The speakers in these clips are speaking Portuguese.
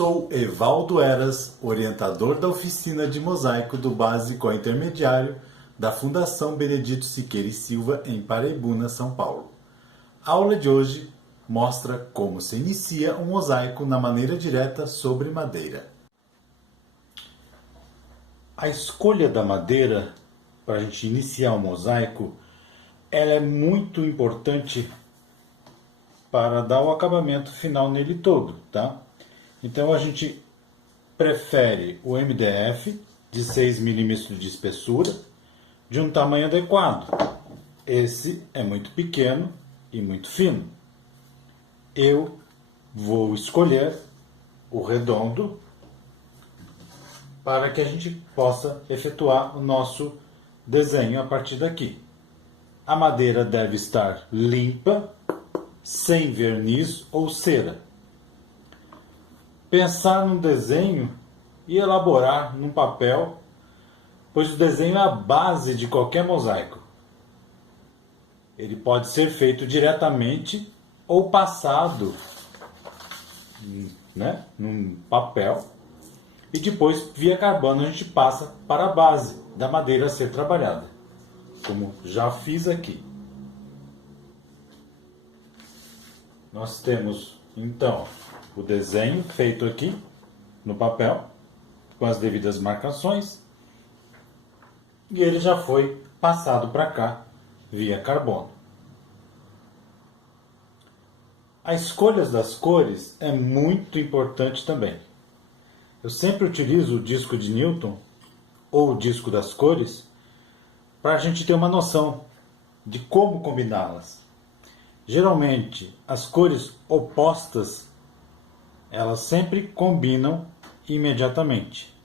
Sou Evaldo Eras, orientador da oficina de mosaico do básico ao intermediário da Fundação Benedito Siqueira e Silva em Paraibuna, São Paulo. A aula de hoje mostra como se inicia um mosaico na maneira direta sobre madeira. A escolha da madeira para a gente iniciar um mosaico, ela é muito importante para dar o acabamento final nele todo, tá? Então a gente prefere o MDF de 6 milímetros de espessura, de um tamanho adequado. Esse é muito pequeno e muito fino. Eu vou escolher o redondo para que a gente possa efetuar o nosso desenho a partir daqui. A madeira deve estar limpa, sem verniz ou cera. Pensar no desenho e elaborar num papel, pois o desenho é a base de qualquer mosaico. Ele pode ser feito diretamente ou passado, num papel, e depois via carbono a gente passa para a base da madeira a ser trabalhada, como já fiz aqui. Nós temos então o desenho feito aqui no papel, com as devidas marcações, e ele já foi passado para cá via carbono. A escolha das cores é muito importante também. Eu sempre utilizo o disco de Newton ou o disco das cores para a gente ter uma noção de como combiná-las. Geralmente, as cores opostas elas sempre combinam imediatamente.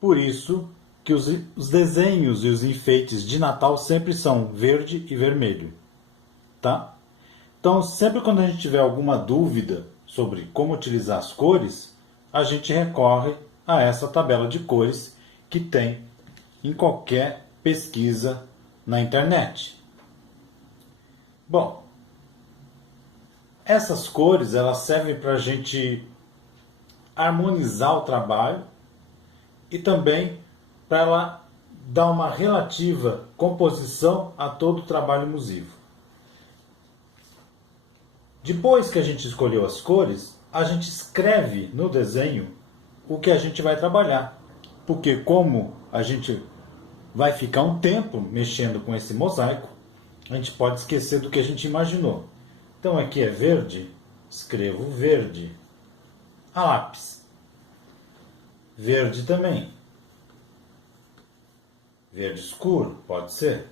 Por isso que os desenhos e os enfeites de Natal sempre são verde e vermelho, tá? Então, sempre quando a gente tiver alguma dúvida sobre como utilizar as cores, a gente recorre a essa tabela de cores que tem em qualquer pesquisa na internet. Bom, essas cores elas servem para a gente harmonizar o trabalho e também para ela dar uma relativa composição a todo o trabalho musivo. Depois que a gente escolheu as cores, a gente escreve no desenho o que a gente vai trabalhar. Porque como a gente vai ficar um tempo mexendo com esse mosaico, a gente pode esquecer do que a gente imaginou. Então aqui é verde, escrevo verde, a lápis. Verde também. Verde escuro, pode ser.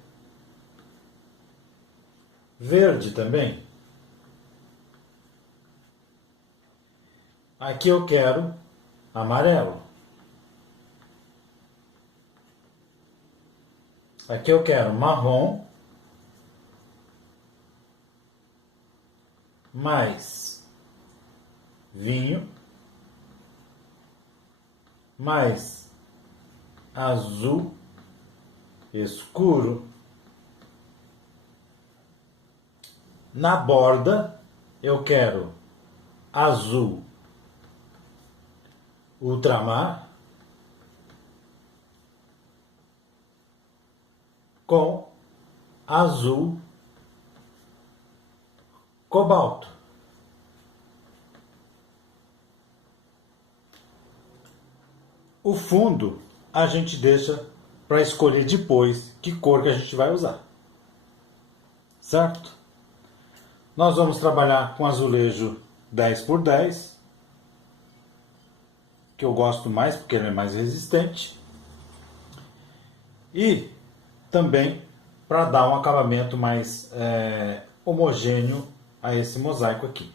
Verde também. Aqui eu quero amarelo. Aqui eu quero marrom. Mais vinho, mais azul escuro. Na borda eu quero azul ultramar com azul cobalto. O fundo a gente deixa para escolher depois que cor que a gente vai usar. Certo? Nós vamos trabalhar com azulejo 10x10, que eu gosto mais porque ele é mais resistente. E também para dar um acabamento mais homogêneo a esse mosaico aqui.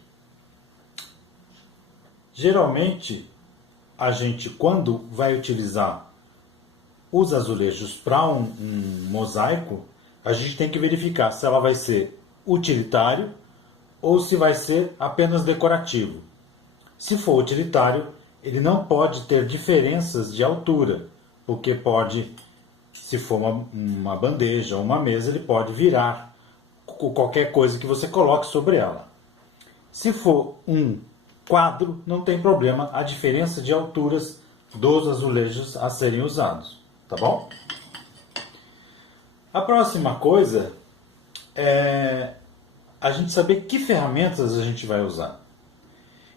Geralmente, a gente, quando vai utilizar os azulejos para um mosaico, a gente tem que verificar se ela vai ser utilitário ou se vai ser apenas decorativo. Se for utilitário, ele não pode ter diferenças de altura, porque pode, se for uma bandeja ou uma mesa, ele pode virar qualquer coisa que você coloque sobre ela. Se for um quadro, não tem problema a diferença de alturas dos azulejos a serem usados, tá bom? A próxima coisa é a gente saber que ferramentas a gente vai usar.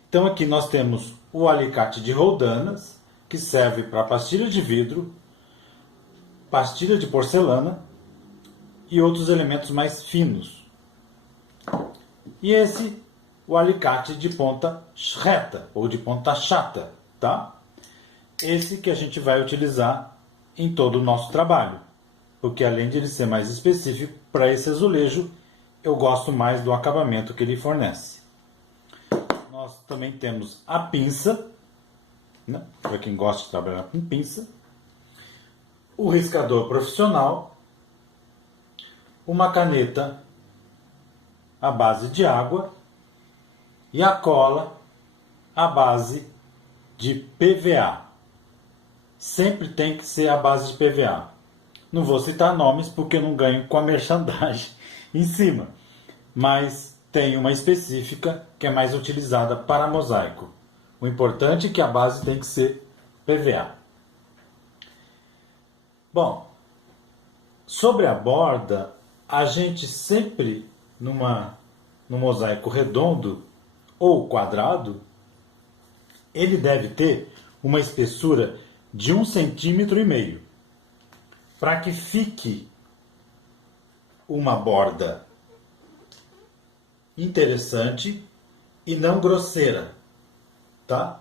Então aqui nós temos o alicate de roldanas, que serve para pastilha de vidro, pastilha de porcelana e outros elementos mais finos. E esse, o alicate de ponta reta ou de ponta chata, tá? Esse que a gente vai utilizar em todo o nosso trabalho, porque além de ele ser mais específico para esse azulejo, eu gosto mais do acabamento que ele fornece. Nós também temos a pinça, né? Para quem gosta de trabalhar com pinça, o riscador profissional, uma caneta à base de água e a cola à base de PVA. Sempre tem que ser à base de PVA. Não vou citar nomes porque eu não ganho com a merchandising em cima, mas tem uma específica que é mais utilizada para mosaico. O importante é que a base tem que ser PVA. Bom, sobre a borda, a gente sempre no mosaico redondo ou quadrado, ele deve ter uma espessura de 1,5 cm, para que fique uma borda interessante e não grosseira, tá?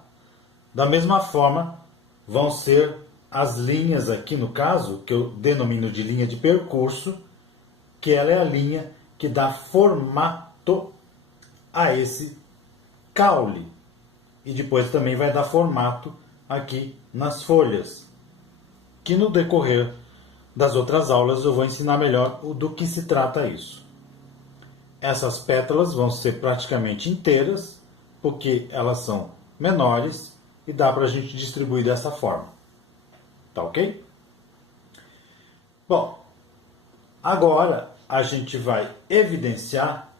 Da mesma forma, vão ser as linhas aqui no caso, que eu denomino de linha de percurso, que ela é a linha que dá formato a esse caule. E depois também vai dar formato aqui nas folhas, que no decorrer das outras aulas eu vou ensinar melhor do que se trata isso. Essas pétalas vão ser praticamente inteiras, porque elas são menores e dá para a gente distribuir dessa forma. Tá ok? Bom, agora a gente vai evidenciar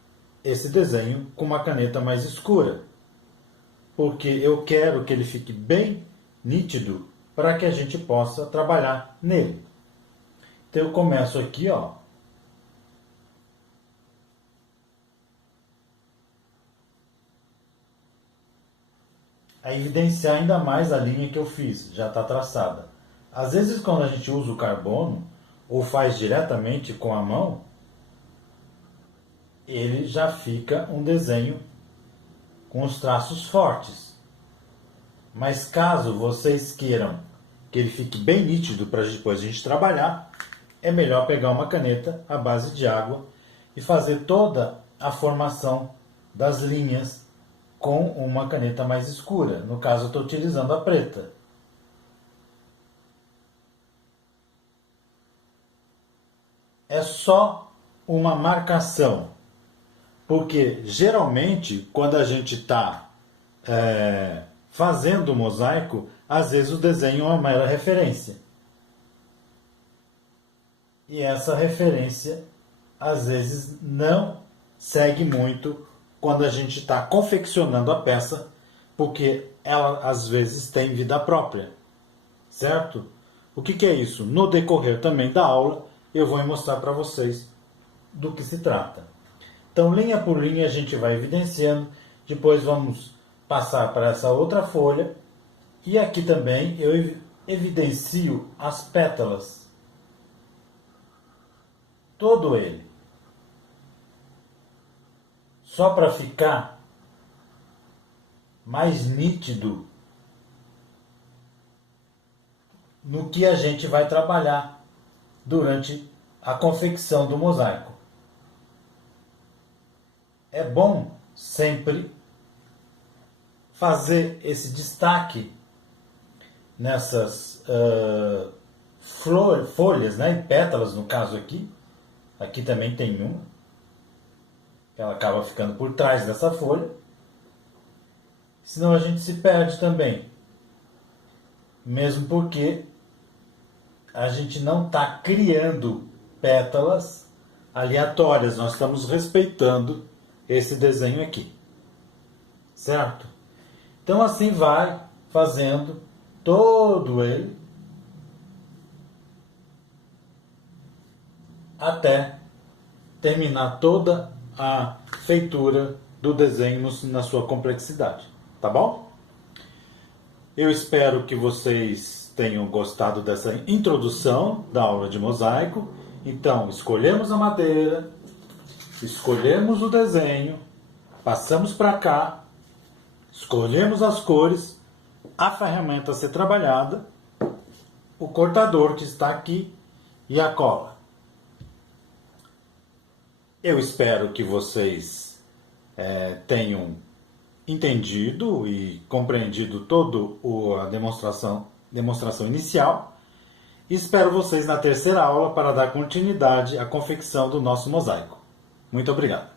esse desenho com uma caneta mais escura, porque eu quero que ele fique bem nítido para que a gente possa trabalhar nele. Então eu começo aqui, ó, a evidenciar ainda mais a linha que eu fiz, já está traçada. Às vezes quando a gente usa o carbono ou faz diretamente com a mão, ele já fica um desenho com os traços fortes. Mas caso vocês queiram que ele fique bem nítido para depois a gente trabalhar, é melhor pegar uma caneta à base de água e fazer toda a formação das linhas com uma caneta mais escura. No caso, eu estou utilizando a preta. É só uma marcação, porque geralmente quando a gente está fazendo o mosaico, às vezes o desenho é uma mera referência. E essa referência às vezes não segue muito quando a gente está confeccionando a peça, porque ela às vezes tem vida própria, certo? O que é isso? No decorrer também da aula, eu vou mostrar para vocês do que se trata. Então, linha por linha, a gente vai evidenciando, depois vamos passar para essa outra folha, e aqui também eu evidencio as pétalas, todo ele, só para ficar mais nítido no que a gente vai trabalhar durante a confecção do mosaico. É bom sempre fazer esse destaque nessas folhas, né, e pétalas no caso aqui. Aqui também tem uma. Ela acaba ficando por trás dessa folha. Senão a gente se perde também. Mesmo porque a gente não está criando pétalas aleatórias. Nós estamos respeitando esse desenho aqui. Certo? Então assim vai fazendo todo ele até terminar toda a feitura do desenho na sua complexidade, tá bom? Eu espero que vocês tenham gostado dessa introdução da aula de mosaico. Então, escolhemos a madeira, escolhemos o desenho, passamos para cá, escolhemos as cores, a ferramenta a ser trabalhada, o cortador que está aqui e a cola. Eu espero que vocês tenham entendido e compreendido toda a demonstração inicial. Espero vocês na terceira aula para dar continuidade à confecção do nosso mosaico. Muito obrigado.